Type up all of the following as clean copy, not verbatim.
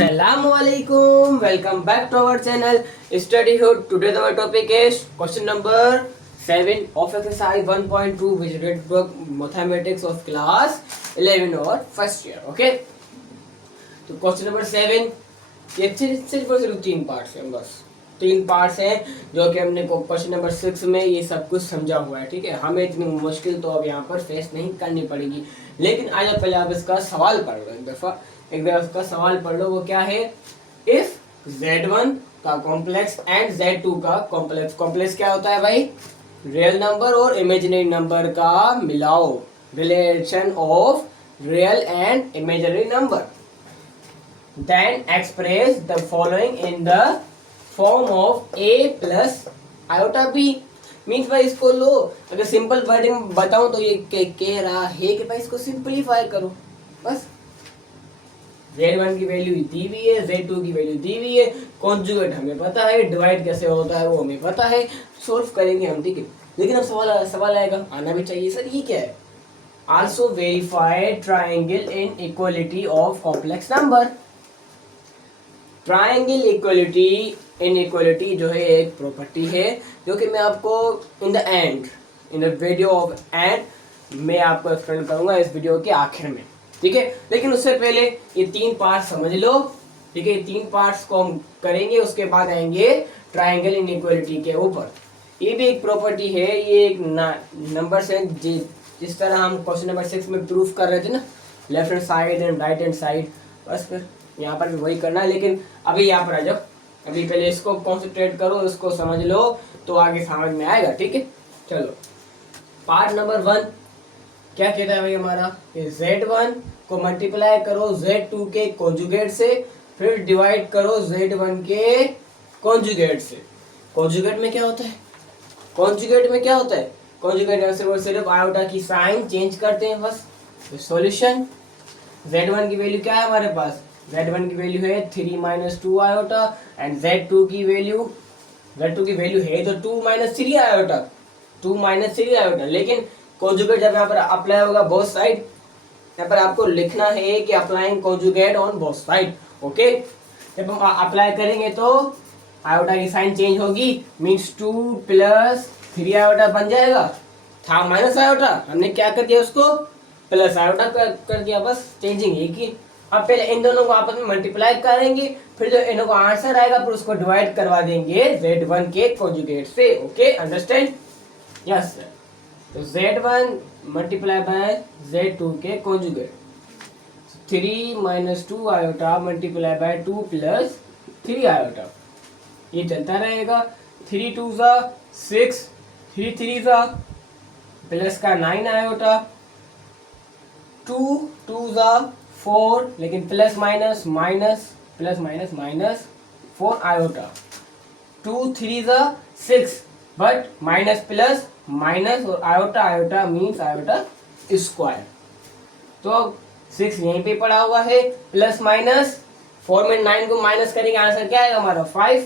Assalamualaikum. Welcome back to our channel Study Hood. Today our topic is question number 7 of exercise 1.2 which read book mathematics of class 11 or first year. Okay. तो question number 7 ये सिर्फ और सिर्फ 3 parts हैं, बस 3 parts हैं जो कि हमने क्वेश्चन नंबर 6 में ये सब कुछ समझा हुआ है. ठीक है, हमें इतनी मुश्किल तो अब यहाँ पर फेस नहीं करनी पड़ेगी. लेकिन आज पहले आप इसका सवाल पढ़ लो, एक दफा उसका सवाल पढ़ लो. वो क्या है? इफ Z1 का कॉम्प्लेक्स एंड Z2 का कॉम्प्लेक्स. कॉम्प्लेक्स क्या होता है भाई? रियल नंबर और इमेजिनरी नंबर का मिलाओ, relation of real and imaginary number. Then express the following in the form of A plus iota B. Means भाई इसको लो, अगर सिंपल वर्डिंग बताऊं तो ये कह रहा है कि भाई इसको सिंपलीफाई करो. बस Z1 की वैल्यू दी हुई है, Z2 की वैल्यू दी हुई है, कॉन्जुगेट हमें पता है, डिवाइड कैसे होता है वो हमें पता है, सोल्व करेंगे हम. ठीक है, लेकिन अब सवाल आएगा, आना भी चाहिए सर, ये क्या है? Also verify triangle in equality of complex number. Triangle equality in equality जो है एक प्रॉपर्टी है जो कि मैं आपको in the video of and मैं आपको एक्सप्लेन करूंगा इस वीडियो के आखिर में. ठीक है, लेकिन उससे पहले ये 3 पार्ट समझ लो. ठीक है, 3 पार्ट्स को हम करेंगे, उसके बाद आएंगे ट्राइंगल इनइक्वालिटी के ऊपर. ये भी एक प्रॉपर्टी है, ये एक नंबर्स है जिस तरह हम क्वेश्चन नंबर 6 में प्रूफ कर रहे थे ना, left hand side and right hand side. बस फिर यहाँ पर भी वही करना है, लेकिन अभी यहाँ पर आ जाओ. अभी पहले इसको कॉन्सेंट्रेट करो, इसको समझ लो तो आगे समझ में आएगा. ठीक है, चलो पार्ट नंबर 1 क्या कहता है भाई हमारा? Z1 को मल्टीप्लाई करो Z2 के कॉन्जुगेट से, फिर डिवाइड करो Z1 के कॉन्जुगेट से. कॉन्जुगेट में क्या होता है? कॉन्जुगेट में क्या होता है? कॉन्जुगेट में सिर्फ आयोटा की साइन चेंज करते हैं, बस. सॉल्यूशन Z1 की वैल्यू क्या है हमारे पास? Z1 की वैल्यू है 3 - 2 आयोटा एंड Z2 की वैल्यू है तो 2 - 3 आयोटा, 2 - 3 आयोटा. लेकिन कॉन्जुगेट जब यहाँ पर अप्लाई होगा बोथ साइड, यहाँ पर आपको लिखना है कि applying conjugate on both side. Okay, जब हम अप्लाई करेंगे तो आयोटा की साइन चेंज होगी, मीन्स 2 + 3 आयोटा बन जाएगा. था माइनस आयोटा, हमने क्या कर दिया उसको प्लस आयोटा कर दिया, बस चेंजिंग एक ही. अब पहले इन दोनों को आपस में मल्टीप्लाई करेंगे, फिर जो इन को आंसर आएगा फिर उसको डिवाइड करवा देंगे Z1 के कॉन्जुगेट से. Okay, understand? Yes sir. तो Z1 मल्टीप्लाई बाय Z2 के conjugate, 3 - 2 iota multiply by 2 + 3 iota. ये चलता रहेगा. 3 × 2 = 6, 3 × 3 = प्लस का 9 आयोटा, 2 × 2 = 4, लेकिन plus minus 4 iota. 2 × 3 = 6, but minus plus minus और आयोटा मीन्स आयोटा स्क्वायर. तो 6 यहीं पे पड़ा हुआ है, प्लस माइनस 4 में 9 को माइनस करेंगे, आंसर क्या आएगा हमारा 5.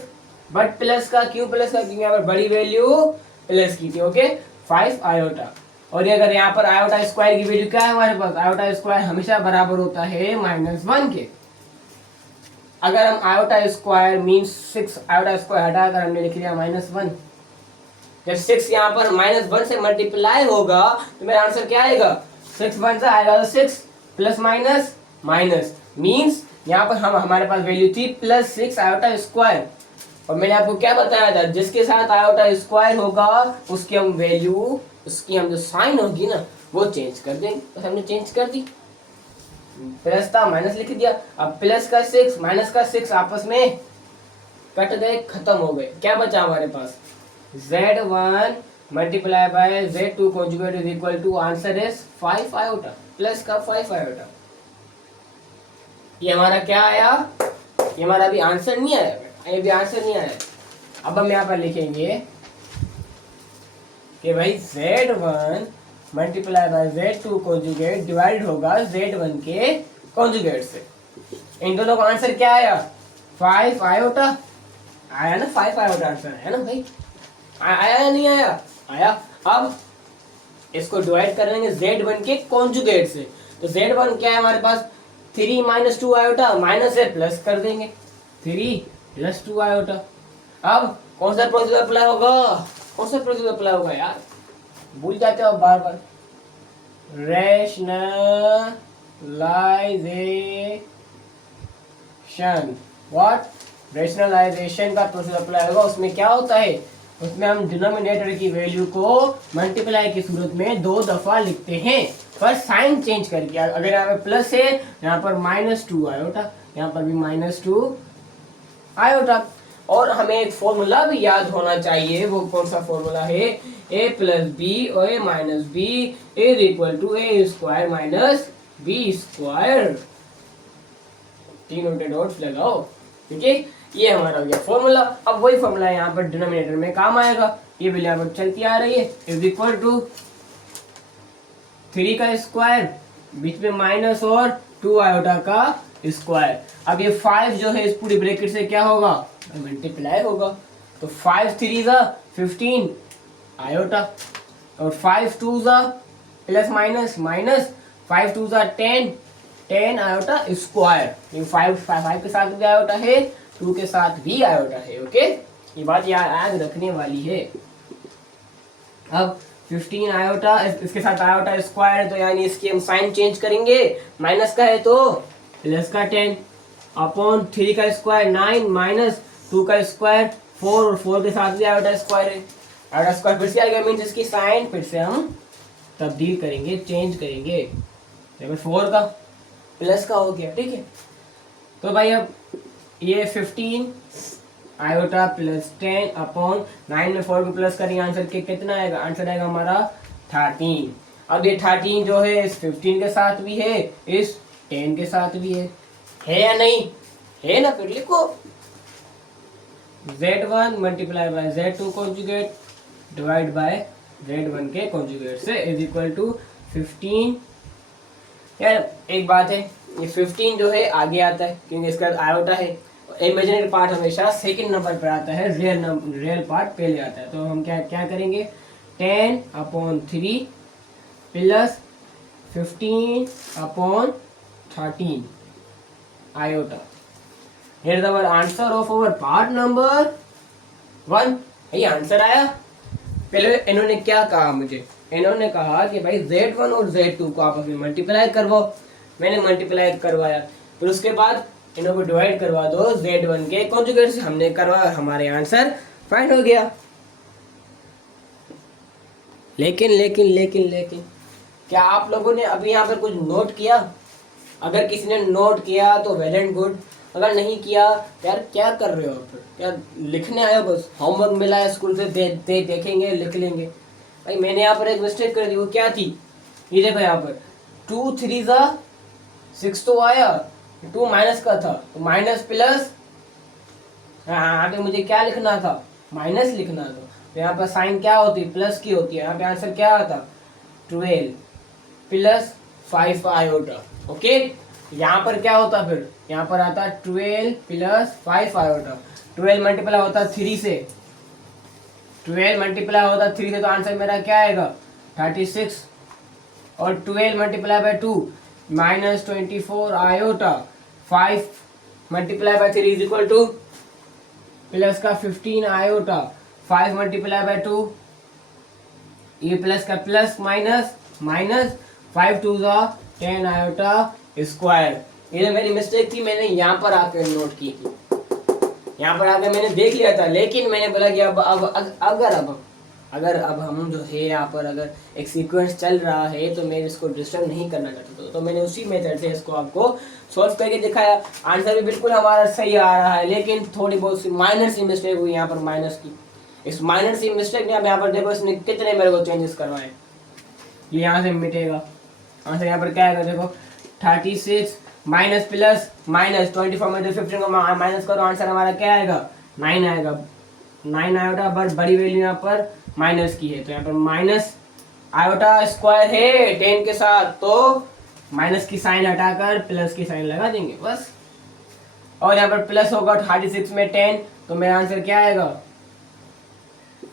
बट प्लस का क्यों? क्योंकि यहाँ पर बड़ी वैल्यू प्लस की थी. Okay, 5 iota. और अगर यहाँ पर आयोटा स्क्वायर की वैल्यू क्या है हमारे पास? आयोटा स्क्वायर हमेशा बराबर होता है -1 के. अगर हम iota square means 6 iota square हटाकर हमने लिख लिया -1. जब 6 यहाँ पर -1 से मल्टीप्लाई होगा तो मेरा आंसर क्या आएगा? 6 1 से आएगा तो 6 प्लस माइनस माइनस, मीन्स यहाँ पर हमारे पास वैल्यू थी +6 आयोटा स्क्वायर. और मैंने आपको क्या बताया था? जिसके साथ आयोटा स्क्वायर होगा उसकी हम वैल्यू, उसकी हम जो साइन होगी ना वो चेंज कर देंगे. तो हमने चेंज कर दी, प्लस था माइनस लिख दिया. अब प्लस का 6 माइनस का 6 आपस में कट गए, खत्म हो गए. क्या बचा हमारे पास? Z1 multiply by Z2 conjugate is equal to answer is 5 iota, plus का 5 आयोटा. ये हमारा क्या आया? ये हमारा अभी आंसर नहीं आया, ये भी आंसर नहीं आया. अब हम यहाँ पर लिखेंगे कि भाई Z1 multiply by Z2 conjugate divide होगा Z1 के कॉन्जुगेट से. इन दोनों का आंसर क्या आया? 5 आयोटा आया ना, 5 आयोटा आंसर आया ना भाई. आया या नहीं आया? आया. अब इसको डिवाइड करेंगे Z1 के कॉन्जुगेट से. तो Z1 क्या है हमारे पास? 3 माइनस 2 आयोटा, माइनस है प्लस कर देंगे, 3 प्लस 2 आयोटा। अब कौन सा प्रोसीजर अप्लाई होगा, कौन सा प्रोसीजर अप्लाई होगा यार, भूल जाते हो बार बार। रैशनलाइजेशन, व्हाट, रैशनलाइजेशन का प्रोसीजर अप्लाई होगा। उसमें क्या होता है, उसमें हम डिनोमिनेटर की वैल्यू को मल्टीप्लाई की सूरत में 2 दफा लिखते हैं, पर साइन चेंज करके। अगर यहाँ पे प्लस है, यहाँ पर -2 आयोटा, यहाँ पर भी -2 आयोटा। और हमें एक फॉर्मूला भी याद होना चाहिए, वो कौन सा फॉर्मूला है, a प्लस बी और a minus B is equal to a square minus B square. तीनों के डॉट्स लगाओ, ठीक है, ये हमारा हो गया फॉर्मूला। अब वही फॉर्मूला यहाँ पर डिनोमिनेटर में काम आएगा, ये वैल्यू यहाँ पर चलती आ रही है, इज इक्वल टू 3 का स्क्वायर, बीच में माइनस और 2 आयोटा का स्क्वायर। अब ये 5 जो है इस पूरी ब्रैकेट से क्या होगा, मल्टीप्लाई होगा, तो 5 3 जा 15 आयोटा, और 5 2 जा प्लस माइनस माइनस 5 2 जा 10 आयोटा स्क्वायर। 5 के साथ भी आयोटा है, 2 के साथ भी आयोटा है, ओके, ये बात याद रखने वाली है। अब 15 आयोटा, इसके साथ आयोटा स्क्वायर, तो यानी इसकी हम साइन चेंज करेंगे, माइनस का है तो प्लस का 10 अपॉन 3 का स्क्वायर 9 माइनस 2 का स्क्वायर 4, और 4 के साथ भी आयोटा स्क्वायर है, आयोटा स्क्वायर फिर से आएगा, मीन्स इसकी साइन फिर से हम तब्दील करेंगे, चेंज करेंगे। 4 का प्लस का हो गया, ठीक है। तो भाई अब ये 15 आयोटा प्लस 10 अपॉन 9 में 4 को प्लस करेंगे, आंसर के कितना आएगा, आंसर आएगा हमारा 13। अब ये 13 जो है इस 15 के साथ भी है, इस 10 के साथ भी है या नहीं, है ना, फिर लिखो Z1 multiply by Z2 conjugate divide by Z1 के कॉन्जुगेट से इज इक्वल टू 15। यार एक बात है, ये 15 जो है आगे आता है क्योंकि इसका आयोटा है, इमेजिनरी पार्ट हमेशा सेकंड नंबर पर आता है, रियल पार्ट पहले आता है। तो हम क्या करेंगे, 10 upon 3 plus 15 upon 13 iota. Here is our answer of our part number 1। ये आंसर आया। पहले इन्होंने क्या कहा मुझे, इन्होंने कहा कि भाई Z1 और Z2 को आपस में मल्टीप्लाई करवाओ, मैंने मल्टीप्लाई करवाया, फिर उसके बाद इनको डिवाइड करवा दो Z1 के कॉन्जुगेट से, हमने करवाया, हमारे आंसर फाइंड हो गया। लेकिन लेकिन लेकिन लेकिन क्या आप लोगों ने अभी यहाँ पर कुछ नोट किया? अगर किसी ने नोट किया तो वेल एंड गुड, अगर नहीं किया यार क्या कर रहे हो फिर, क्या लिखने आए हो, बस होमवर्क मिला है स्कूल से, देखेंगे लिख लेंगे। भाई मैंने यहाँ पर एक मिस्टेक कर दी, वो क्या थी, ये देखो यहाँ पर 2 3 जा 6 तो आया, 2 माइनस का था तो माइनस प्लस, यहाँ पे मुझे क्या लिखना था, माइनस लिखना था, तो यहाँ पर साइन क्या होती है, प्लस की होती है। यहाँ पे आंसर क्या आता, 12 प्लस 5 आयोटा, ओके। यहाँ पर क्या होता, फिर यहाँ पर आता 12 प्लस 5 आयोटा, 12 मल्टीप्लाई होता 3 से, 12 मल्टीप्लाई होता 3 से, तो आंसर मेरा क्या आएगा 36, और 12 multiply by 2 minus 24 iota, 5 multiply by 3 is equal to plus का 15 आयोटा, 5 मल्टीप्लाई बाय 2, ये प्लस का प्लस माइनस माइनस 5 2 जा 10 आयोटा स्क्वायर। ये मेरी मिस्टेक थी, मैंने यहाँ पर आकर नोट की थी, यहाँ पर आकर मैंने देख लिया था, लेकिन मैंने बोला कि अगर अब हम जो है यहाँ पर अगर एक सीक्वेंस चल रहा है तो मैं इसको डिस्टर्ब नहीं करना चाहता, तो मैंने उसी मेथड से इसको आपको सॉल्व करके दिखाया। आंसर भी बिल्कुल हमारा सही आ रहा है, लेकिन थोड़ी बहुत सी माइनर सी मिस्टेक हुई यहाँ पर, माइनस की। इस माइनर सी मिस्टेक में अब यहाँ पर देखो इसने कितने मेरे को चेंजेस करवाए, ये यहाँ से मिटेगा, आंसर यहाँ पर क्या आएगा देखो 36 माइनस प्लस माइनस 24 में 15 को माइनस करो, आंसर हमारा क्या आएगा 9 आएगा, 9 आयोटा, बट बड़ी वैल्यू यहाँ पर माइनस की है, तो यहाँ पर माइनस आयोटा स्क्वायर है 10 के साथ, तो माइनस की साइन हटाकर प्लस की साइन लगा देंगे बस। और यहाँ पर प्लस होगा 36 में 10, तो मेरा आंसर क्या आएगा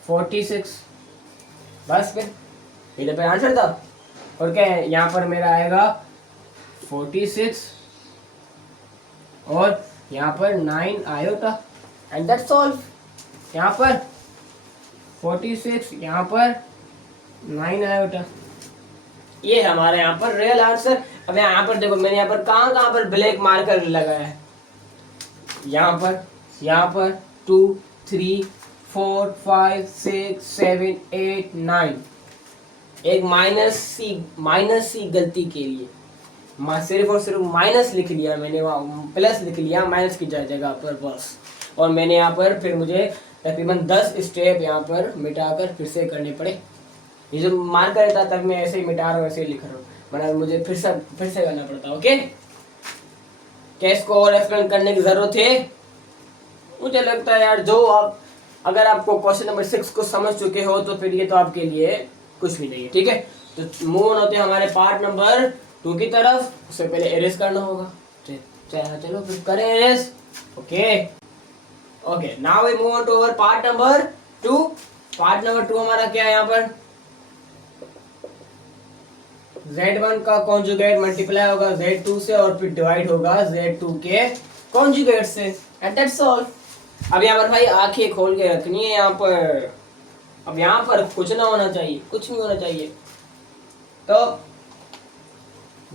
46, बस फिर इधर पे आंसर था। और क्या है यहाँ पर मेरा आएगा 46 और यहाँ पर 9 आयोटा एंड दैट्स सॉल्व। यहाँ पर 46, यहाँ पर 9 आयोटा। ये हमारे यहाँ पर रियल आंसर। अब यहाँ पर देखो मैंने यहाँ पर कहाँ पर ब्लैक मार्कर लगाया है, यहाँ पर 2 3 4 5 6 7 8 9, एक माइनस सी गलती के लिए सिर्फ और सिर्फ माइनस लिख लिया मैंने, वहाँ प्लस लिख लिया माइनस की जगह पर बस। और मैंने यहाँ पर फिर मुझे तकरीबन 10 स्टेप यहाँ पर मिटाकर फिर से करने पड़े। ये जो मार्कर रहता तब मैं ऐसे ही मिटा रहा हूँ, ऐसे ही लिख रहा हूँ, मतलब मुझे फिर से करना पड़ता। ओके, क्या इसको और एक्सप्लेन करने की जरूरत है? मुझे लगता है यार जो आप अगर आपको क्वेश्चन नंबर 6 को समझ चुके हो तो फिर ये तो आपके लिए कुछ भी नहीं है। ठीक है, तो मूव ऑन होते हैं हमारे पार्ट नंबर 2 की तरफ। उससे पहले एरेस करना होगा, चलो फिर करें erase. Okay now we move on to our part number 2। Part number 2 हमारा क्या है? यहाँ पर Z1 का कॉन्जुगेट मल्टीप्लाई होगा Z2 से और फिर डिवाइड होगा Z2 के कॉन्जुगेट से, एंड दैट्स ऑल। अब यहाँ पर भाई आंखें खोल के रखनी है यहाँ पर। अब यहाँ पर कुछ ना होना चाहिए, कुछ नहीं होना चाहिए। तो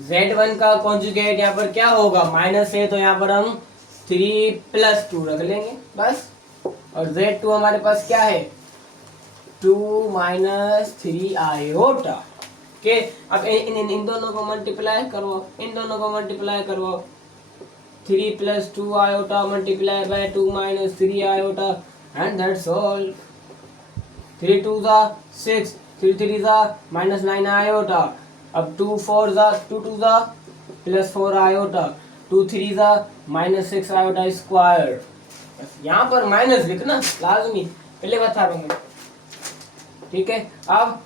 Z1 का कॉन्जुगेट यहाँ पर क्या होगा? माइनस है तो यहाँ पर हम 3 + 2 रख लेंगे बस। और Z2 हमारे पास क्या है? 2 - 3 आयोटा के। अब इन दोनों को मल्टीप्लाई करवाओ, इन दोनों को मल्टीप्लाई करवाओ। 3 + 2 iota multiply by 2 - 3 iota, and that's all. 3 2 = 6, 3 3 = -9 iota. अब 2 4 = 2 2 + 4 आयोटा, 2 3 = -6 आयोटा स्क्वायर। यहाँ पर माइनस लिखना लाजमी, पहले बता रहा हूँ। ठीक है, अब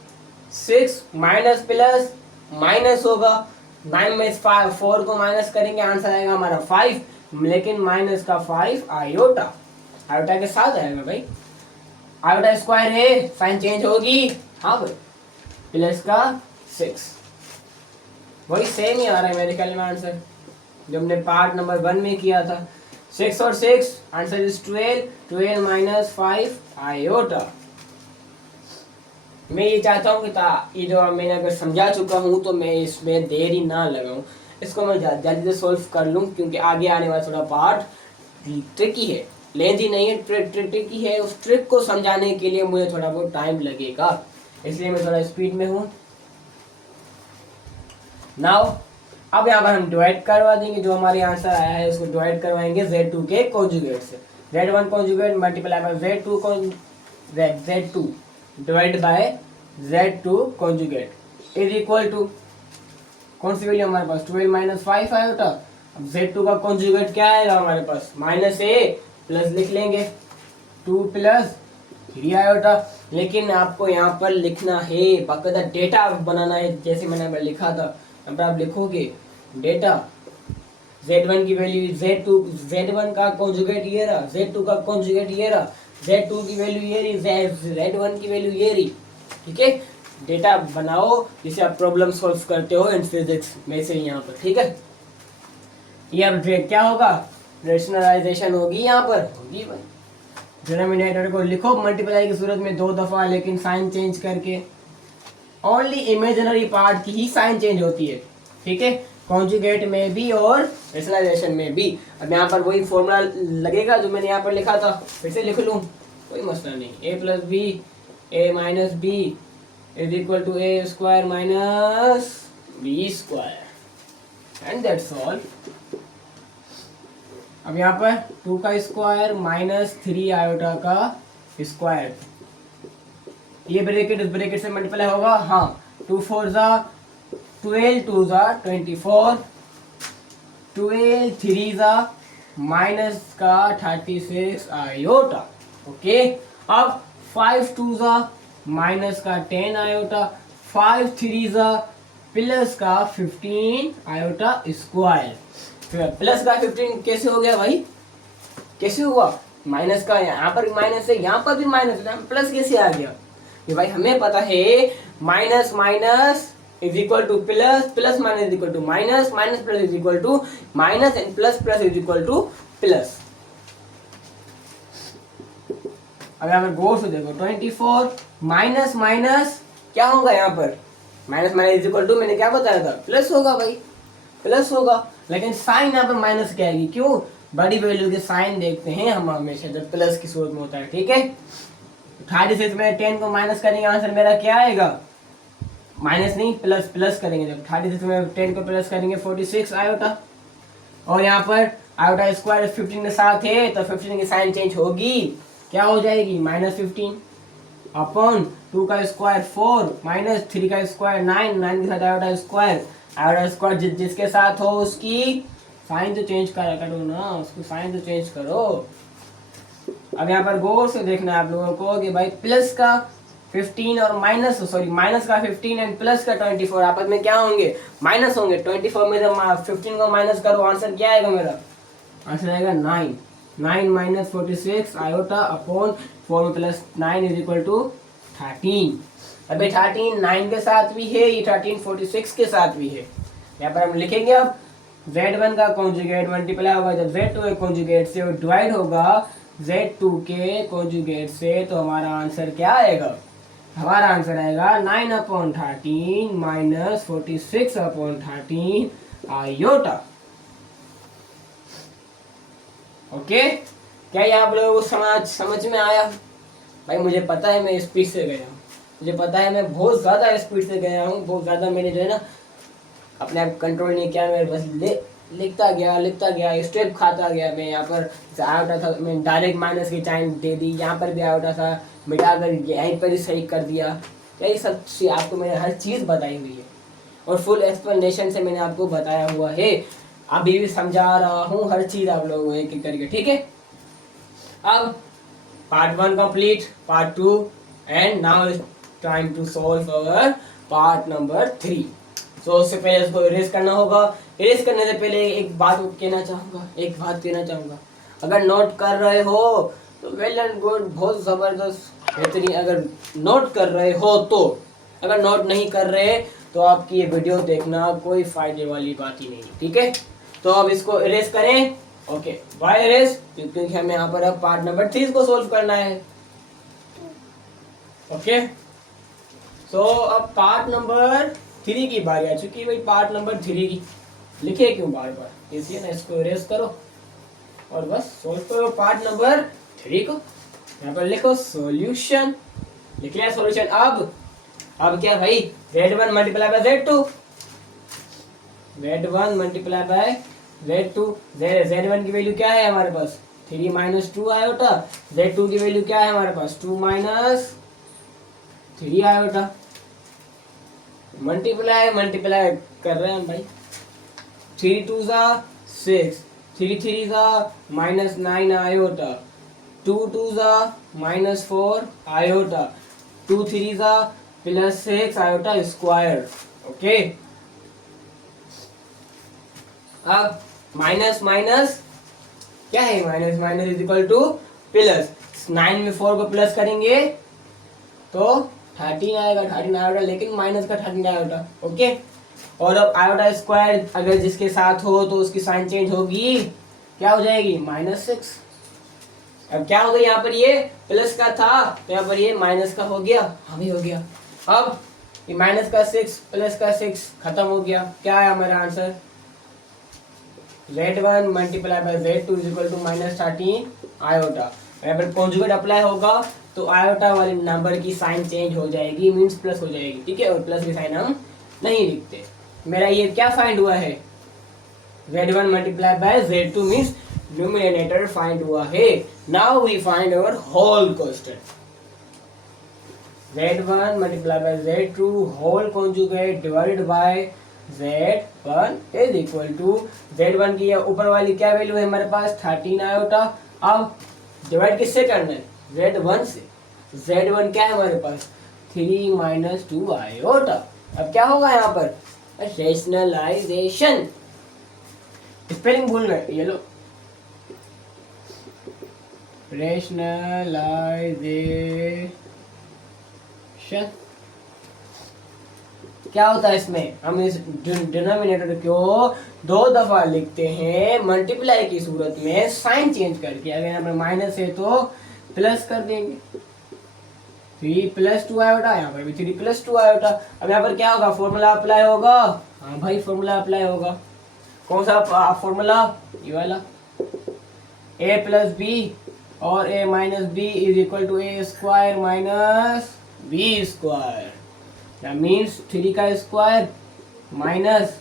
6 माइनस प्लस माइनस होगा, 9 में 4 को माइनस करेंगे, आंसर आएगा हमारा 5, लेकिन माइनस का 5 आयोटा, आयोटा के साथ आएगा भाई। आयोटा स्क्वायर है, साइन चेंज होगी। हाँ भाई, प्लस का 6, वही सेम ही आ रहा है मेरे ख्याल में आंसर जो हमने पार्ट नंबर 1 में किया था। 6 और 6 आंसर इज 12, 12 - 5 आयोटा। मैं ये चाहता हूँ कि ये जो मैंने अगर समझा चुका हूँ तो मैं इसमें देरी ना लगाऊं, इसको मैं जल्दी से सॉल्व कर लूँ, क्योंकि आगे आने वाला थोड़ा पार्ट ट्रिकी है, लेंथी नहीं है, ट्रिकी है। उस ट्रिक को समझाने के लिए मुझे थोड़ा बहुत टाइम लगेगा, इसलिए मैं थोड़ा स्पीड में हूँ। नाउ अब यहाँ पर हम डिवाइड करवा देंगे, जो हमारे आंसर आया है उसको डिवाइड करवाएंगे Z2 के कॉन्जुगेट से। Z1 conjugate multiply by Z2 divide by Z2 conjugate is equal to कौन सी वैल्यू हमारे पास? 12 - 5 आयोटा। अब Z2 का कॉन्जुगेट क्या आएगा हमारे पास? -a प्लस लिख लेंगे 2 + 3 आयोटा। लेकिन आपको यहाँ पर लिखना है, बाकायदा डेटा बनाना है, जैसे मैंने लिखा था। अब आप लिखोगे डेटा, Z1 की वैल्यू Z1 का कॉन्जुगेट ये रहा, Z2 का कॉन्जुगेट ये रहा, Z2 की वैल्यू ये रही, Z1 की वैल्यू ये रही। ठीक है, डेटा बनाओ जिसे आप प्रॉब्लम सॉल्व करते हो इन फिजिक्स में से यहाँ पर। ठीक है, ये अब क्या होगा? रेशनलाइजेशन होगी यहाँ पर, होगी भाई। डिनोमिनेटर को लिखो मल्टीप्लाई की सूरत में 2 दफा, लेकिन साइन चेंज करके। ओनली इमेजिनरी पार्ट की ही साइन चेंज होती है। ठीक है, कॉन्जुगेट में भी और रेशनलाइजेशन में भी। अब यहाँ पर वही फॉर्मूला लगेगा जो मैंने यहाँ पर लिखा था, फिर से लिख लूँ, कोई मसला नहीं। a + b a - b is equal to a² - b², and that's all. अब यहाँ पर 2 का स्क्वायर -3 आयोटा का स्क्वायर, ये ब्रैकेट उस ब्रैकेट से मल्टीप्लाई होगा। हाँ, 2 4 = 12, 2 = 24, 12 3 - -36 आयोटा। ओके, अब 5 2 - 10 आयोटा, 5 3 +15 आयोटा स्क्वायर। प्लस का 15 कैसे हो गया भाई? कैसे हुआ? माइनस का यहाँ पर भी माइनस है, यहाँ पर भी माइनस है, प्लस कैसे आ गया? कि भाई हमें पता है minus minus is equal to plus, plus minus is equal to minus, minus plus is equal to minus and plus plus is equal to plus. अब यहाँ पर गौर से देखो 24 माइनस माइनस क्या होगा यहाँ पर, minus minus is equal to, मैंने क्या बताया था, प्लस होगा भाई, प्लस होगा। लेकिन साइन यहाँ पर माइनस क्या आएगी, क्यों, बड़ी वैल्यू के साइन देखते हैं हम हमेशा जब प्लस की सूरत में होता है, ठीक है। 36 में 10 को माइनस करेंगे, आंसर मेरा क्या आएगा, माइनस नहीं प्लस, प्लस करेंगे। जब 36 में 10 को प्लस करेंगे 46 आयोटा, और यहाँ पर आयोटा स्क्वायर 15 के साथ है तो 15 की साइन चेंज होगी, क्या हो जाएगी, -15 अपॉन 2 का स्क्वायर 4 माइनस 3 का स्क्वायर 9, 9 के साथ आयोटा स्क्वायर, आयोटा स्क्वायर जिसके साथ हो उसकी साइन तो चेंज करो ना, उसकी साइन तो चेंज करो। अब यहाँ पर गौर से देखना है आप लोगों को कि भाई प्लस का 15 और माइनस का 15 एंड प्लस का 24 आपस में क्या होंगे, माइनस होंगे। 24 में जब 15 को माइनस करो, आंसर क्या आएगा मेरा, आंसर आएगा 9, 9 माइनस 46 आयोटा अपॉन 4 में प्लस 9 इज इक्वल टू 13। अभी 13 9 के साथ भी है, ये 13 46 के साथ भी है। यहाँ पर हम लिखेंगे अब Z1 का कॉन्जुगेट मल्टीप्लाई होगा जब Z2 के कॉन्जुगेट से, और डिवाइड होगा Z2 के कॉन्जुगेट से, तो हमारा आंसर क्या आएगा, हमारा आंसर आएगा 9 upon 13 minus 46 upon 13 iota. Okay, क्या ये आप लोगों को समझ में आया भाई। मुझे पता है मैं स्पीड से गया हूँ, मुझे पता है मैं बहुत ज़्यादा स्पीड से गया हूँ, बहुत ज़्यादा मैंने जो है ना अपने आप कंट्रोल नहीं किया, मैं बस लिखता गया स्टेप खाता गया। मैं यहाँ पर आयोटा था, मैं डायरेक्ट माइनस की साइन दे दी, यहाँ पर भी आयोटा था, मिटाकर यहीं पर ही सही कर दिया। यही सब आपको मैंने हर चीज़ बताई हुई है और फुल एक्सप्लेनेशन से मैंने आपको बताया हुआ है, अभी भी समझा रहा हूँ हर चीज़ आप लोगों को एक एक करके, ठीक है। अब part 1 complete, part 2 and now is time to solve our part number 3। तो उससे पहले इसको इरेज करना होगा। इरेज करने से पहले एक बात कहना चाहूँगा, अगर नोट कर रहे हो तो वेल एंड गुड, बहुत ज़बरदस्त बेहतरीन। अगर नोट कर रहे हो तो, अगर नोट नहीं कर रहे तो आपकी ये वीडियो देखना कोई फ़ायदे वाली बात ही नहीं, ठीक है। तो अब इसको इरेज करें। ओके, वाई इरेज, क्योंकि हमें यहाँ पर अब पार्ट नंबर 3 को सोल्व करना है। ओके, सो अब पार्ट नंबर 3 की बारी आ चुकी है भाई। पार्ट नंबर 3 की लिखे क्यों बार बार, इसलिए ना इसको इरेज करो और बस सोल्व करो पार्ट नंबर 3 को। यहाँ पर लिखो सॉल्यूशन, लिख लिया सॉल्यूशन। अब क्या भाई, Z1 multiply by Z2, Z1 multiply by Z2, Z1 की वैल्यू क्या है हमारे पास 3 माइनस 2 आयोटा, Z2 की वैल्यू क्या है हमारे पास 2 माइनस 3 आयोटा। मल्टीप्लाई कर रहे हैं हम भाई, 3 2 ज़ा 6, 3 3 ज़ा माइनस 9 आयोटा, 2 2 ज़ा माइनस 4 आयोटा, 2 3 ज़ा प्लस 6 आयोटा स्क्वायर। ओके, अब माइनस माइनस क्या है, minus minus is equal to plus. 9 में 4 को प्लस करेंगे तो 13 आएगा, 13 आयोटा, लेकिन माइनस का 13 आयोटा। ओके, और अब आयोटा स्क्वायर अगर जिसके साथ हो तो उसकी साइन चेंज होगी, क्या हो जाएगी -6। अब क्या हो गया, यहाँ पर ये प्लस का था तो यहाँ पर ये माइनस का हो गया, हाँ हो गया। अब ये माइनस का 6 प्लस का 6 खत्म हो गया, क्या है हमारा answer, Z1 multiply by Z2 is equal to -13 iota. यहाँ पर कॉन्जुगेट अप्लाई होगा तो आयोटा वाले नंबर की साइन चेंज हो जाएगी, मींस प्लस हो जाएगी, ठीक है। और प्लस की साइन हम नहीं लिखते। मेरा ये क्या फाइंड हुआ है, Z1 multiply by Z2 means numerator find हुआ है। Now we find our whole question. Z1 multiply by Z2 whole conjugate divided by Z1 is equal to, Z1 की ऊपर वाली क्या वैल्यू है हमारे पास 13 आयोटा। अब डिवाइड किससे करना है, Z1 से। Z1 क्या है हमारे पास 3 माइनस 2 आयोटा। अब क्या होगा यहाँ पर, रेशनलाइजेशन। स्पेलिंग भूल गए, ये लो, रेशनलाइजेशन। क्या होता है इसमें, हम इस डिनोमिनेटर को 2 दफा लिखते हैं मल्टीप्लाई की सूरत में साइन चेंज करके। अगर यहाँ पर माइनस है तो प्लस कर देंगे, 3 + 2 आयोटा, यहाँ पर भी 3 + 2 आयोटा। अब यहाँ पर क्या होगा, फॉर्मूला अप्लाई होगा। हाँ भाई फॉर्मूला अप्लाई होगा। कौन सा फॉर्मूला, ये वाला, a + b और a - b = a² - b²। That means 3 का स्क्वायर माइनस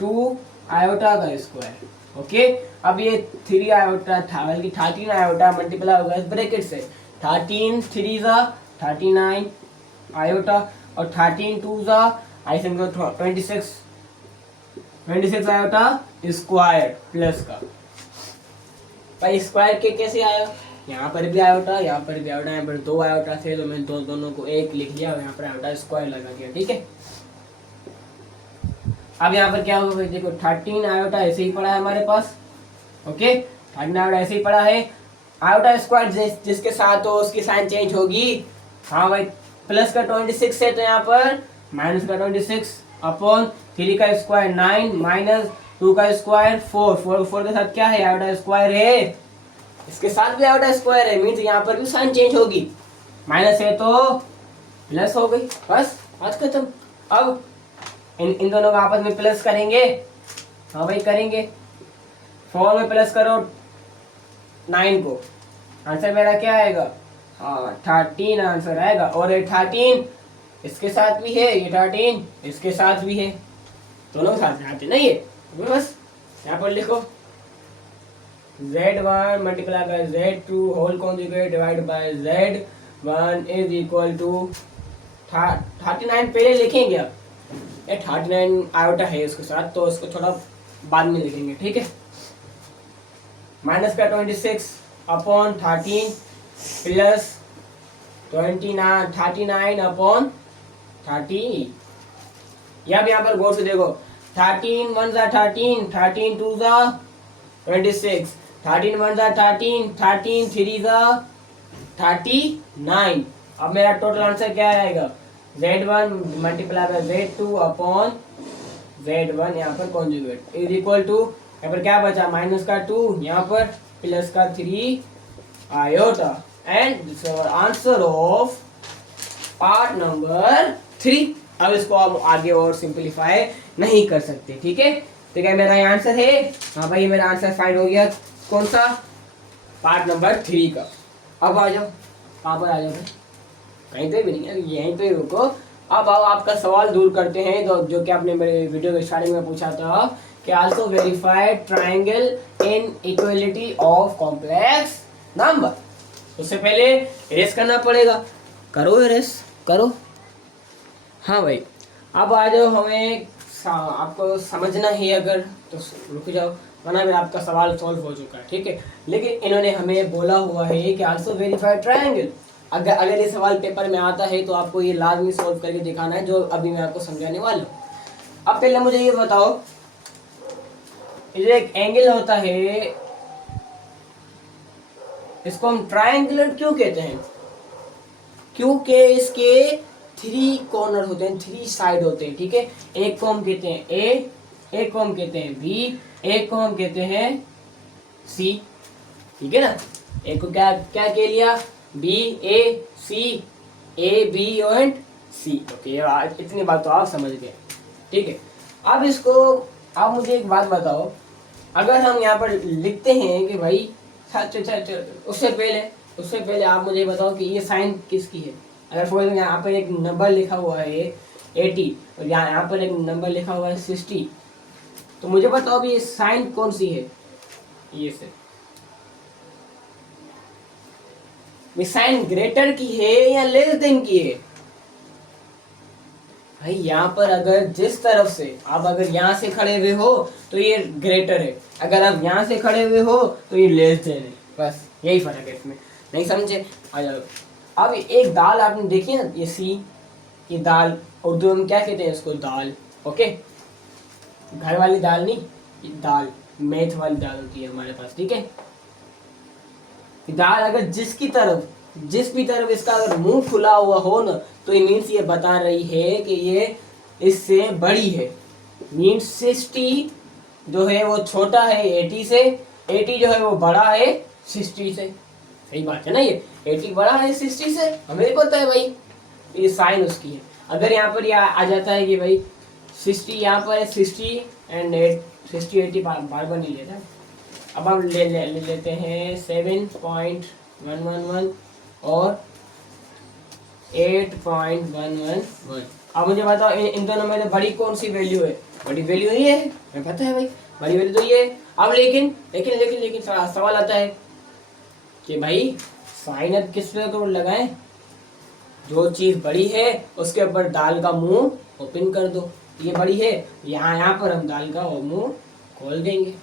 2 आयोटा का स्क्वायर। ओके, अब ये 3 आयोटा था बल्कि 13 आयोटा मल्टीप्लाई होगा इस ब्रैकेट से। 13 3 ज़ा 39 आयोटा और 13 2 ज़ा I think 26 iota square plus का। भाई स्क्वायर के कैसे आया, यहाँ पर भी आयोटा, यहाँ पर भी आयोटा, यहाँ पर 2 आयोटा थे तो मैं दोनों को एक लिख लिया और यहाँ पर आयोटा स्क्वायर लगा दिया। ठीक है, अब यहाँ पर क्या होगा भाई, देखो 13 आयोटा ऐसे ही पड़ा है हमारे पास। ओके, 13 आयोटा ऐसे ही पड़ा है। आयोटा स्क्वायर जिसके साथ हो उसकी साइन चेंज होगी। हाँ भाई, प्लस का 26 है तो यहाँ पर माइनस का 26 अपॉन 3 का स्क्वायर 9 माइनस 2 का स्क्वायर 4 के साथ क्या है, आयोटा स्क्वायर है, इसके साथ भी आयोटा स्क्वायर है, मीन्स यहाँ पर भी साइन चेंज होगी। माइनस है तो प्लस हो गई, बस बात खत्म। अब इन दोनों को आपस में प्लस करेंगे। हाँ भाई करेंगे, 4 में प्लस करो 9 को, आंसर मेरा क्या आएगा, हाँ 13 आंसर आएगा। और ये 13 इसके साथ भी है, ये 13 इसके साथ भी है, दोनों साथ में आते ना ये। बस यहाँ पर लिखो Z1 multiply by Z2 whole conjugate divide by Z1 = 39 पहले लिखेंगे। अब ये 39 आयोटा है उसके साथ तो उसको थोड़ा बाद में लिखेंगे। ठीक है, माइनस का 26 अपॉन 13 प्लस 39 अपॉन 30। या अब यहाँ पर गौर से देखो, 13 1 ज़ा 13, 13 2 ज़ा 26, 13 1 ज़ा 13, 13 3 ज़ा 39। अब मेरा टोटल आंसर क्या आएगा, Z1 multiply by Z2 upon Z1 यहाँ पर कॉन्जुगेट इज इक्वल टू, यहाँ पर क्या बचा, माइनस का 2, यहाँ पर प्लस का 3 iota. And this is answer of part number 3। अब इसको आप आगे और सिंपलीफाई नहीं कर सकते। ठीक है, तो क्या मेरा ये आंसर है, हाँ भाई मेरा आंसर फाइंड हो गया। कौन सा, पार्ट नंबर 3 का। अब आ जाओ, कहाँ पर आ जाओ, कहीं पे भी नहीं है, यहीं पे रुको। अब आओ आपका सवाल दूर करते हैं, तो जो कि आपने मेरे वीडियो के स्टार्टिंग में पूछा था कि also verified triangle in equality of complex number. उससे पहले इरेज करना पड़ेगा, करो इरेज करो। हाँ भाई, अब आ जाओ, हमें आपको समझना है अगर तो रुक जाओ, वरना भी आपका सवाल सॉल्व हो चुका है। ठीक है, लेकिन इन्होंने हमें बोला हुआ है कि आल्सो वेरीफाइड ट्राइंगल। अगर ये सवाल पेपर में आता है तो आपको ये लाजमी सॉल्व करके दिखाना है, जो अभी मैं आपको समझाने वाला हूँ। अब पहले मुझे ये बताओ, ये एक एंगल होता है, इसको हम ट्रायंगुलर क्यों कहते हैं, क्योंकि इसके 3 कॉर्नर होते हैं, 3 साइड होते हैं। ठीक है, एक को हम कहते हैं ए, एक को हम कहते हैं बी, एक को हम कहते हैं सी। ठीक है ना, एक को क्या क्या कह लिया, B A C, A B and C. Okay, इतनी बात तो आप समझ गए। ठीक है, अब इसको आप मुझे एक बात बताओ, अगर हम यहाँ पर लिखते हैं कि भाई उससे पहले आप मुझे बताओ कि ये साइन किसकी है। अगर फॉर एग्जाम्पल यहाँ पर एक नंबर लिखा हुआ है 80 और यहाँ पर एक नंबर लिखा हुआ है 60, तो मुझे बताओ अभी ये साइन कौन सी है, ये से साइन ग्रेटर की है या लेस देन की है। भाई यहाँ पर अगर जिस तरफ से आप अगर यहाँ से खड़े हुए हो तो ये ग्रेटर है, अगर आप यहाँ से खड़े हुए हो तो ये लेस देन है, बस यही फर्क है इसमें। नहीं समझे, आ जाओ। अब एक दाल आपने देखी ना, ये सी, ये दाल उर्दू में क्या कहते हैं इसको, दाल। ओके, घर वाली दाल नहीं, ये दाल मैथ वाली दाल होती है हमारे पास। ठीक है, दाल अगर जिसकी तरफ जिस भी तरफ इसका अगर मुंह खुला हुआ हो ना, तो ये मीन्स ये बता रही है कि ये इससे बड़ी है। मीन्स 60 जो है वो छोटा है 80 से, 80 जो है वो बड़ा है 60 से। सही बात है ना, ये 80 बड़ा है 60 से, हमें भी पता है भाई, ये साइन उसकी है। अगर यहाँ पर यह आ जाता है कि भाई 60 यहाँ पर है, 60 एंड 60 80 बार बार नहीं लेता। अब हम ले लेते हैं 7.111 और 8.111। अब मुझे बताओ इन दोनों में से बड़ी कौन सी वैल्यू है? बड़ी वैल्यू ही है, हमें पता है भाई, बड़ी वैल्यू तो ये है। अब लेकिन लेकिन लेकिन लेकिन सवाल आता है कि भाई साइन अब किस पे को लगाएं? जो चीज बड़ी है उसके ऊपर दाल का मुंह ओपन कर दो। ये बड़ी है, यहाँ पर हम दाल का मुंह खोल देंगे,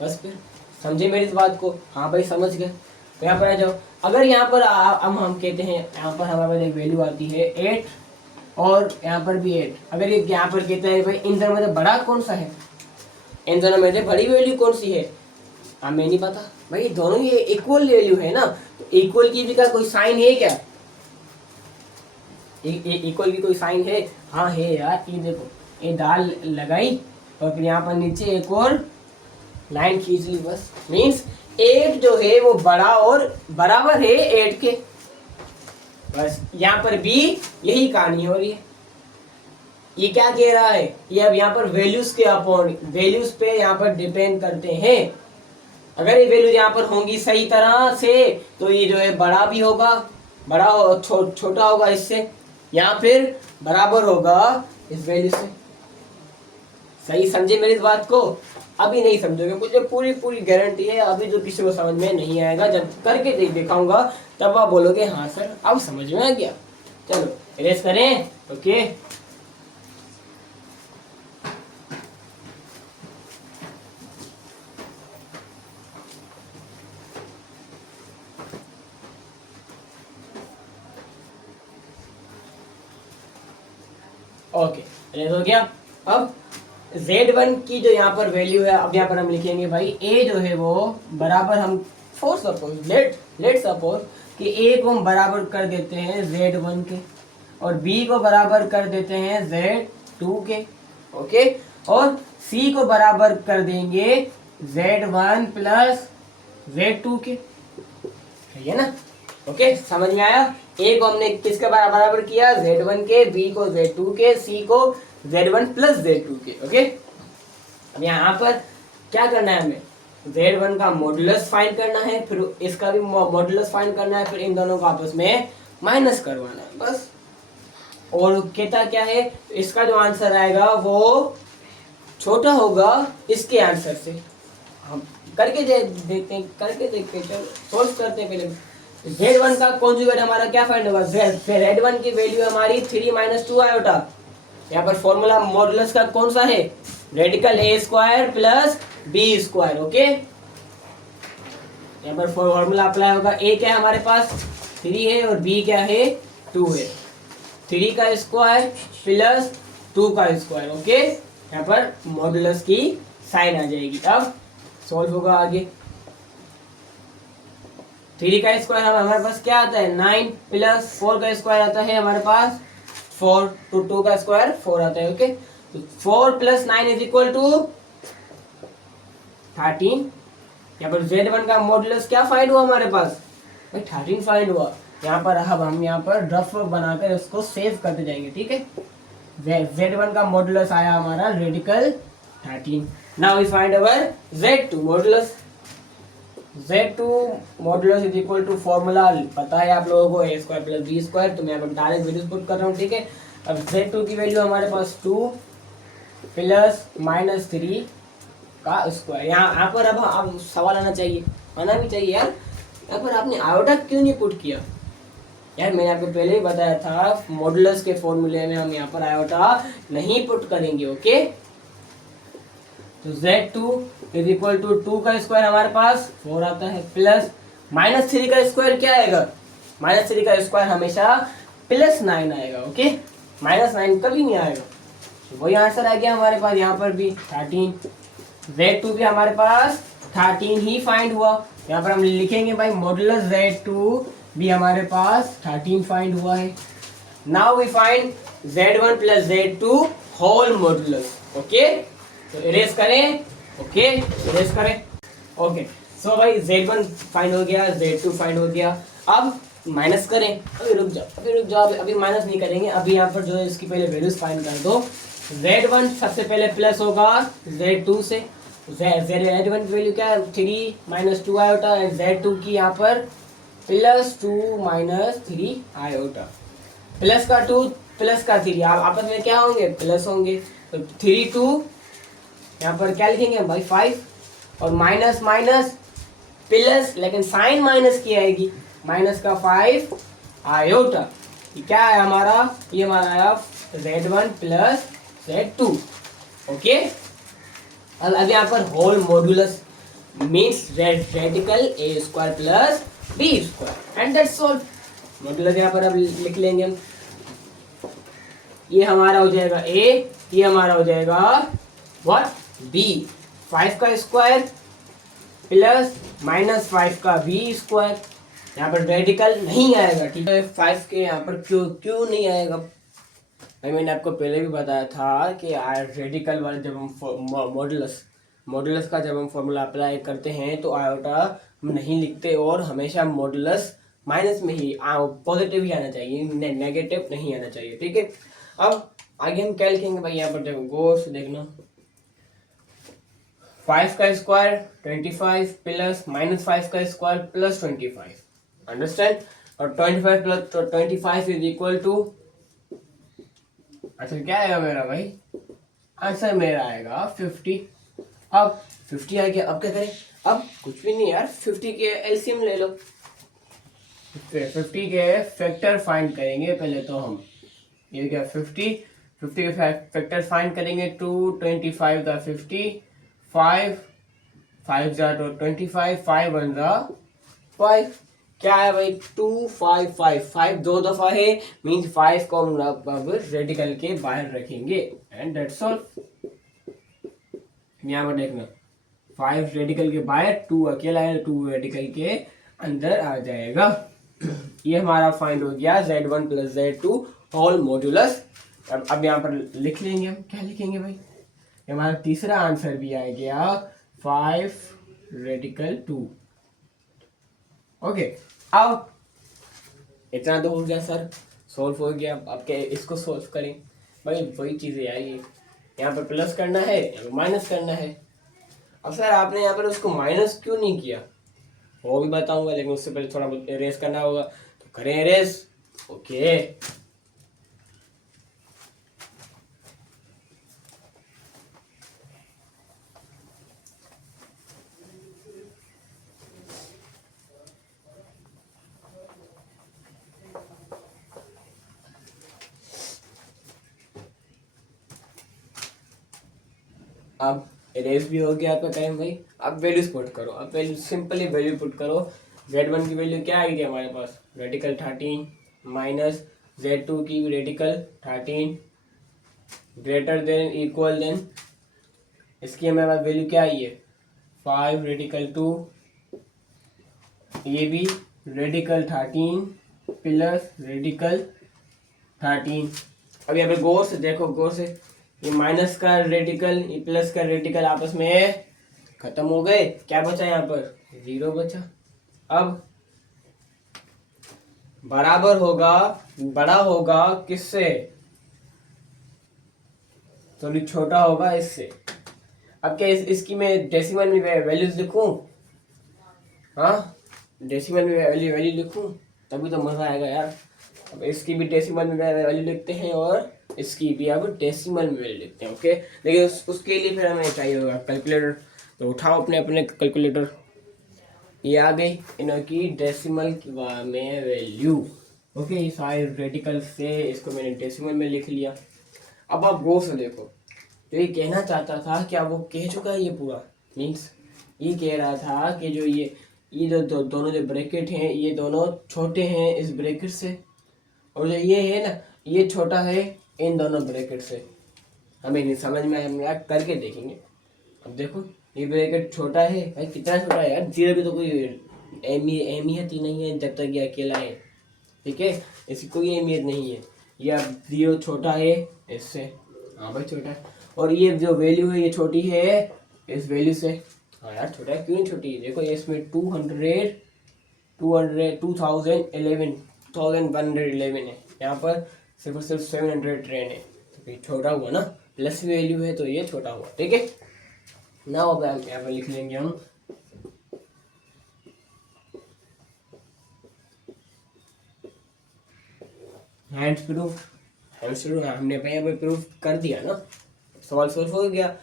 बस। फिर समझे मेरी इस बात को? हाँ भाई समझ गए। तो यहाँ पर आ जाओ। अगर यहाँ पर हम कहते हैं, यहाँ पर हमारे एक वैल्यू आती है 8 और यहाँ पर भी 8। अगर ये यहाँ पर कहता है भाई इन दोनों में से बड़ा कौन सा है, इन दोनों में से बड़ी वैल्यू कौन सी है, हमें नहीं पता भाई। दोनों ये इक्वल वैल्यू है ना, तो इक्वल की भी का कोई साइन है क्या? इक्वल की कोई साइन है? हाँ है यार, ये देखो, ये दाल लगाई और फिर यहाँ पर नीचे एक और लाइन खींच ली, बस। मीन्स 8 जो है वो बड़ा और बराबर है 8 के, बस। यहाँ पर भी यही कहानी हो रही है। ये क्या कह रहा है? ये अब यहाँ पर वैल्यूज के अपॉन, वैल्यूज पे यहाँ पर डिपेंड करते हैं। अगर ये वैल्यू यहाँ पर होंगी सही तरह से तो ये जो है बड़ा भी होगा, बड़ा छोटा होगा इससे, या फिर बराबर होगा इस वैल्यू से। सही समझे मेरी इस बात को? अभी नहीं समझोगे, मुझे पूरी पूरी गारंटी है। अभी जो किसी को समझ में नहीं आएगा, जब करके दिखाऊंगा तब आप बोलोगे हाँ सर अब समझ में आ गया। चलो इरेज करें। ओके, ओके इरेज हो गया। अब Z1 की जो यहाँ पर वैल्यू है, अब यहाँ पर हम लिखेंगे भाई A जो है वो बराबर, हम फॉर सपोज लेट सपोज कि A को हम बराबर कर देते हैं Z1 के और B को बराबर कर देते हैं Z2 के, ओके, और C को बराबर कर देंगे Z1 प्लस Z2 के, है ना? ओके, समझ में आया? A को हमने किसके बराबर किया? Z1 के, B को Z2 के, C को Z1 प्लस Z2 के, ओके। अब यहाँ पर क्या करना है हमें? Z1 का मॉडुलस फाइंड करना है, फिर इसका भी मॉडुलस फाइंड करना है, फिर इन दोनों को आपस में माइनस करवाना है, बस। और कहता क्या है? इसका जो आंसर आएगा वो छोटा होगा इसके आंसर से। हम करके देखते हैं, चलो सोल्व करते हैं। पहले Z1 का कॉन्जुगेट हमारा क्या फाइंड होगा? Z1 की वैल्यू हमारी 3 - 2 आयोटा। यहाँ पर फॉर्मूला मॉडुलस का कौन सा है? Radical A square plus B square, okay. यहाँ पर फॉर्मूला अप्लाई होगा। A क्या है हमारे पास? 3 है और B क्या है? 2 है। 3 का स्क्वायर प्लस 2 का स्क्वायर, ओके। यहाँ पर मॉडुलस की साइन आ जाएगी। अब सॉल्व होगा आगे। 3 का स्क्वायर हमारे पास क्या आता है? 9 प्लस 4 का स्क्वायर आता है हमारे पास 4, तो 2 का स्क्वायर 4 आता है, ओके। तो 4 प्लस 9 इज इक्वल टू 13। यहाँ पर Z1 का मॉडुलस क्या फाइंड हुआ हमारे पास? भाई 13 फाइंड हुआ। यहाँ पर अब हम यहाँ पर रफ बनाकर इसको सेव करते जाएंगे, ठीक है। Z1 का मॉडुलस आया हमारा radical 13। Now we find our Z2 modulus. Z2 modulus is equal to formula पता है आप लोगों को, A square plus B square. तो मैं यहाँ पर डायरेक्ट वैल्यूज पुट कर रहा हूँ, ठीक है। अब Z2 की वैल्यू हमारे पास 2 प्लस -3 का स्क्वायर। यहाँ पर अब सवाल आना चाहिए, आना भी चाहिए यार, यहाँ पर आपने आयोटा क्यों नहीं पुट किया? यार मैंने आपको पहले ही बताया था मॉडुलस के फॉर्मूले में हम यहाँ पर आयोटा नहीं पुट करेंगे, ओके। तो Z2 इज इक्वल टू 2 का स्क्वायर हमारे पास 4 आता है, प्लस -3 का स्क्वायर क्या आएगा? -3 का स्क्वायर हमेशा +9 आएगा, ओके। -9 कभी नहीं आएगा। तो वही आंसर आ गया हमारे पास। यहाँ पर भी 13, Z2 भी हमारे पास 13 ही फाइंड हुआ। यहाँ पर हम लिखेंगे भाई मॉडुलस Z2 बी हमारे पास 13 फाइंड हुआ है। Now we find z1 plus z2 whole modulus. Okay, तो इरेज करें। ओके, इरेज करें। ओके, सो भाई z1 फाइंड हो गया, z2 फाइंड हो गया। अब माइनस करें। अभी रुक जाओ, अभी माइनस नहीं करेंगे। अभी यहाँ पर जो है इसकी पहले वैल्यूज फाइंड कर दो। z1 सबसे पहले प्लस होगा z2 से। z1 की वैल्यू क्या है, 3 माइनस 2 आयोटा, z2 की यहाँ पर प्लस 2 माइनस 3 आयोटा। प्लस का 2 प्लस का 3 आप आपस में क्या होंगे, प्लस होंगे। तो 3 2 यहाँ पर क्या लिखेंगे भाई 5, और माइनस माइनस प्लस, लेकिन साइन माइनस की आएगी, माइनस का 5 आयोटा। ये क्या है हमारा, ये हमारा आया z1 प्लस z2। ओके, अब यहाँ पर whole modulus means radical a square plus b square and that's all. Modulus यहाँ पर अब लिख लेंगे हम। ये हमारा हो जाएगा a, ये हमारा हो जाएगा व्हाट b। 5 का स्क्वायर प्लस माइनस 5 का b स्क्वायर। यहाँ पर रेडिकल नहीं आएगा, ठीक है। 5 के यहाँ पर क्यों नहीं आएगा भाई, मैंने आपको पहले भी बताया था कि रेडिकल वाले जब हम मॉडुलस का जब हम फॉर्मूला अप्लाई करते हैं तो आयोटा हम नहीं लिखते, और हमेशा मॉडुलस माइनस में ही पॉजिटिव ही आना चाहिए, नेगेटिव नहीं आना चाहिए, ठीक है। अब आगे हम क्या लिखेंगे भाई, यहाँ पर देखो गौर से देखना। 5 का स्क्वायर 25 प्लस माइनस 5 का स्क्वायर प्लस 25, अंडरस्टैंड। और 25 प्लस 25 इज इक्वल टू, अच्छा क्या आएगा मेरा भाई, आंसर मेरा आएगा 50। अब 50 आ गया, अब क्या करें, अब कुछ भी नहीं यार, 50 के एलसीएम ले लो। 50 के फैक्टर फाइंड करेंगे पहले तो हम। ये क्या 50 के फैक्टर फाइंड करेंगे। 2 25 का 50, 5 जा तो 25, 5 1 जा 5। क्या है भाई 2 5 5 5 दो दफा है, मीन्स 5 को हम अब रेडिकल के बाहर रखेंगे एंड दैट्स ऑल। यहाँ पर देखना 5 रेडिकल के बाहर, 2 अकेला है, 2 रेडिकल के अंदर आ जाएगा। ये हमारा फाइंड हो गया z1 plus z2 whole modulus. अब यहाँ पर लिख लेंगे हम, क्या लिखेंगे भाई, हमारा तीसरा आंसर भी आ गया 5 रेडिकल 2। ओके, अब इतना तो हो गया सर, सॉल्व हो गया। अब क्या इसको सॉल्व करें भाई, वही चीज़ें आई, यहाँ पर प्लस करना है, यहाँ पर माइनस करना है। अब सर आपने यहाँ पर उसको माइनस क्यों नहीं किया वो भी बताऊंगा, लेकिन उससे पहले थोड़ा बहुत इरेज करना होगा, तो करें इरेज। ओके, अब इरेज भी हो गया आपका टाइम भाई। अब वैल्यूज पुट करो, अब वैल्यू सिंपली वैल्यू पुट करो। z1 की वैल्यू क्या आई थी हमारे पास, रेडिकल 13 माइनस z2 की radical 13 greater than equal than, इसकी हमारे पास वैल्यू क्या आई है 5 रेडिकल 2, ये भी रेडिकल 13 प्लस रेडिकल 13। अब यहाँ पे गौर से देखो, गौर से, ये माइनस का रेडिकल ये प्लस का रेडिकल आपस में खत्म हो गए, क्या बचा यहाँ पर 0 बचा। अब बराबर होगा, बड़ा होगा किससे, थोड़ी छोटा होगा इससे। अब क्या इसकी मैं डेसिमल में वैल्यूज लिखूं, हाँ डेसिमल में वैल्यू लिखूं, तभी तो मजा आएगा यार। अब इसकी भी डेसिमल में वैल्यू लिखते हैं और इसकी भी अब डेसिमल में वैल्यू लिखते हैं। ओके, लेकिन उसके लिए फिर हमें चाहिए होगा कैलकुलेटर, तो उठाओ अपने अपने कैलकुलेटर। ये आ गई इनकी डेसिमल में वैल्यू। ओके, ये सारे रेडिकल से इसको मैंने डेसिमल में लिख लिया। अब आप गौर से देखो, तो ये कहना चाहता था, क्या वो कह चुका है ये पूरा, मीन्स ये कह रहा था कि जो ये जो दोनों जो ब्रैकेट हैं ये दोनों छोटे हैं इस ब्रैकेट से, और जो ये है ना ये छोटा है इन दोनों ब्रैकेट से। हमें नहीं समझ में हम यार करके देखेंगे। अब देखो ये ब्रैकेट छोटा है भाई, कितना छोटा है यार, 0 भी तो कोई अहमियत ही नहीं है जब तक ये अकेला है, ठीक है। इसकी कोई अहमियत नहीं है। ये अब 0 छोटा है इससे, हाँ भाई छोटा है। और ये जो वैल्यू है ये छोटी है इस वैल्यू से, हाँ यार छोटा है, क्यों नहीं छोटी है। देखो इसमें 2111 है, यहाँ पर सिर्फ और सिर्फ 710 है, तो ये छोटा हुआ ना, प्लस वैल्यू है तो ये छोटा हुआ, ठीक है ना। अब यहाँ पर लिख लेंगे हम हैंड्स प्रूफ, हमने भाई यहाँ प्रूफ कर दिया ना, सवाल सॉल्व हो गया।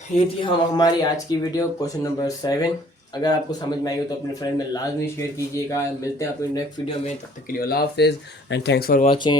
ये थी हमारी आज की वीडियो, क्वेश्चन नंबर 7। अगर आपको समझ में आई हो तो अपने फ्रेंड में लाजमी शेयर कीजिएगा। मिलते हैं आपको नेक्स्ट वीडियो में, तब तक के लिए अल्लाह हाफिज़ एंड थैंक्स फॉर वॉचिंग।